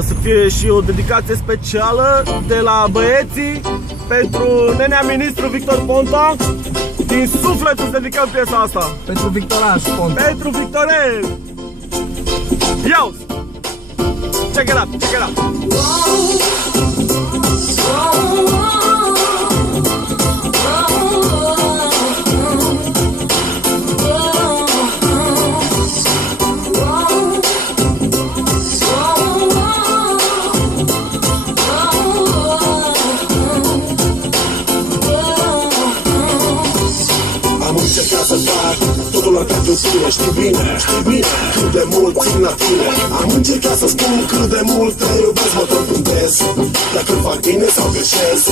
să fie și o dedicație specială de la băieții pentru nenea ministru Victor Ponta. Din suflet îți dedicăm piesa asta. Pentru Victoraș Ponta. Pentru Victorel. Iau! Check it up, check it up. Încercat să fac totul la pentru tine. Știi bine cât de mult țin la tine. Am încercat să spun cât de mult te iubesc. Mă tot gândesc dacă fac bine sau greșesc.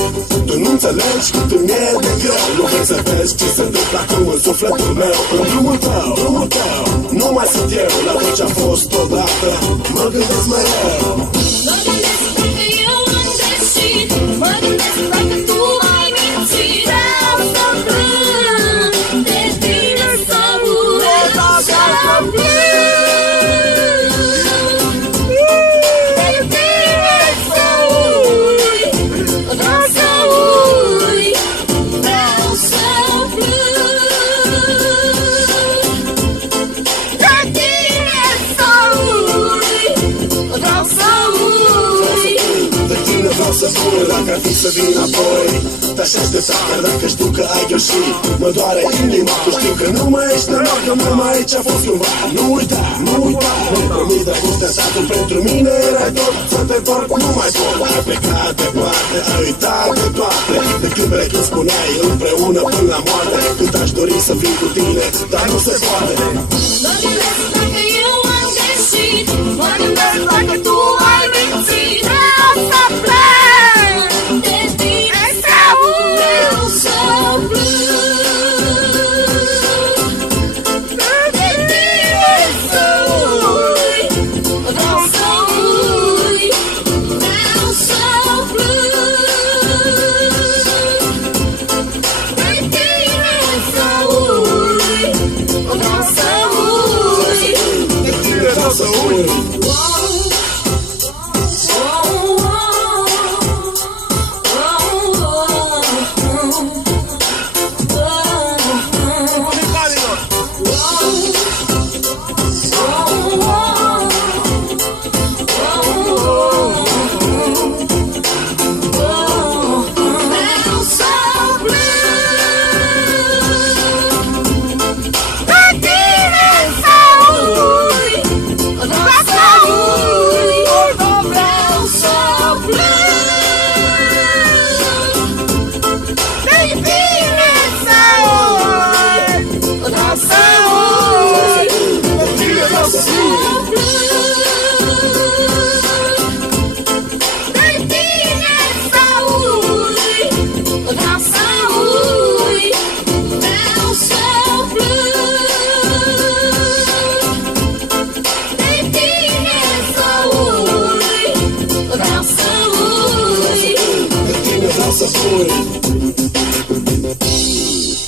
Tu nu înțelegi cât îmi e de greu. Nu vrei să vezi ce se întâmplă acum în sufletul meu. În drumul tău, nu mai sunt eu. La tot ce-a fost odată mă gândesc mereu. Mă gândesc dacă eu am greșit. Mă gândesc dacă tu ai mințit. Vreau să plâng de tine, să urăt, să plâng de tine, să ui. Vreau să ui, vreau să plâng de tine, să ui. Vreau să ui. De tine vreau să ui. Dacă ar fi să vin apoi, te-aș aștepta, chiar dacă știu că ai greșit. Mă doare inima, tu știu că nu mai ești deloc, că mai aici a fost cândva. Nu uita, mi-ai dragostea ta, tu pentru mine erai tot. Să te întorc nu mai pot. Ai plecat departe, ai uitat de toate. De clipele când spuneai împreună până la moarte. Cât aș dori să vin cu tine, dar nu se poate. Mă gândesc dacă eu am greșit. Mă gândesc dacă tu ai mințit. Vreau să plâng de tine, să ui. Vreau să plâng de tine, să ui. Vreau să ui. Vreau să plâng de tine, să ui. Vreau să ui. De tine vreau să ui.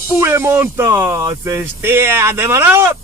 Puie Monta, se știe adevărat!